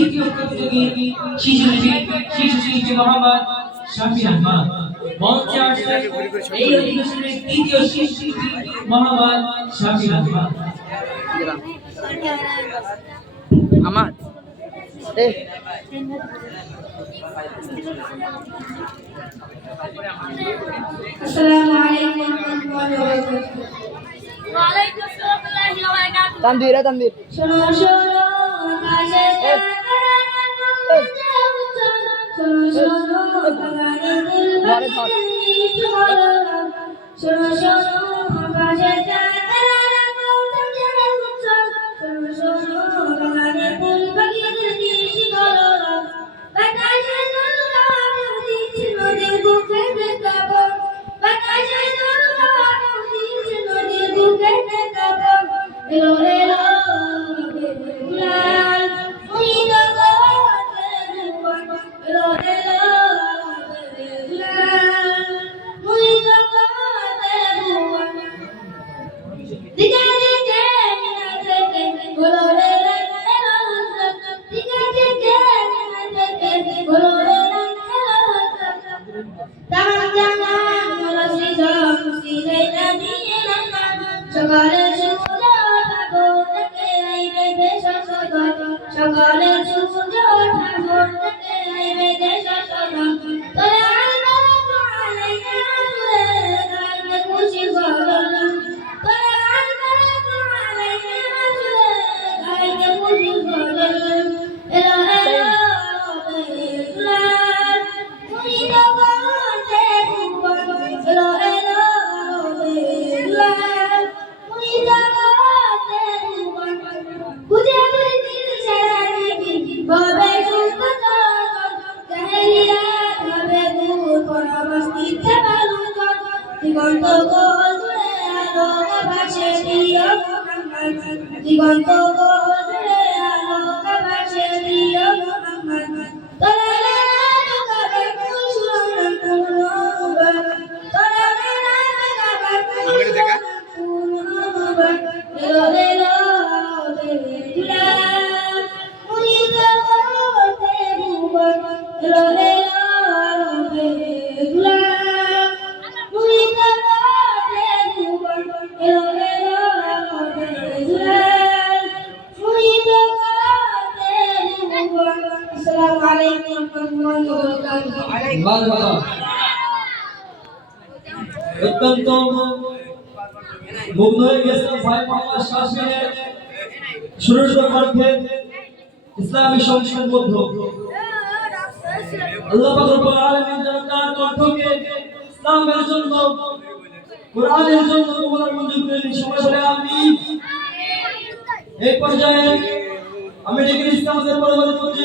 দ্বিতীয় প্রতিযোগী শিশু শিল্পী মোহাম্মদ শাফি আহমদ। মঞ্চে আসছে এই অধিবেশনের তৃতীয় শিশু শিল্পী মোহাম্মদ শাফি আহমদ। আমার আসসালামু আলাইকুম ওয়া রাহমাতুল্লাহি ওয়া বারাকাতুহু। তানভীর শোনো শোনো আকাশে শোনো শোনো বাগানে ফুল বাগিয়ে শোনো শোনো আকাশে তারা শোনো শোনো বাগানে ফুল বাগিয়ে দিশি বলো বাতাসে দুর্গানে উদিছে নদীর বুকে দেখাবো বাতাসে দুর্গানে উদিছে নদীর বুকে দেখাবো এলো এলো বেগুলাল মুইদ গোতে দুপান এলো এলো বেগুলাল মুইদ গোতে দুপান দিকে দিকে মিনাতে বলো রে এলো দিকে দিকে মিনাতে বলো রে তামান জামান বলো সিজন সিজাইনা দিয়ে না সকালে সূর্য ঠাকুর থেকে আইবে দেশ সদর সকালে সূর্য ঠাকুর থেকে আইবে দেশ সদর তোরে আনবে আলাইনা সুরে গাইবে খুশি বলন তোরে আনবে আলাইনা সুরে গাইবে খুশি বলন এলো এলো বেগুলাল মুইদ গোতে দুপান এলো এলো বেগুলাল মুইদ গোতে দুপান বুঝে বুঝে দিল সারা দেখি ববে সুস্থ চল কাহিলিয়া ভাবে দূর পরবস্তিতে বালু চল দিগন্ত গোল জুড়ে আলো ভাসে প্রিয় মোহাম্মদ দিগন্ত গোল জুড়ে আলো ভাসে প্রিয় মোহাম্মদ তোরা মেরা কাবে ফুল সুরন পূর্ণবার তোরা মেরা কাবে ফুল সুরন পূর্ণবার এলো এলো বেগুলাল মুইদ গোতে দুপান এলো এলো বেগুলাল মুইদ গোতে দুপান এলো এলো বেগুলাল মুইদ গোতে দুপান। আসসালামু আলাইকুম ওয়া রাহমাতুল্লাহি ওয়া বারাকাতুহু। অত্যন্ত মুগ্ধ হয়ে গেছে ভাই মোহাম্মদ শাফির সুরজ কণ্ঠে ইসলামী সংস্কৃতির মধ্যে আল্লাহ পাক রব্বুল আলামিন যেন তার কণ্ঠকে ইসলামের জন্য কোরআনের জন্য কবুল মঞ্জুর করে নিন। সবাই বলে আমিন। এই পর্যায়ে আমি ডেকে ইসলামের পরবর্তী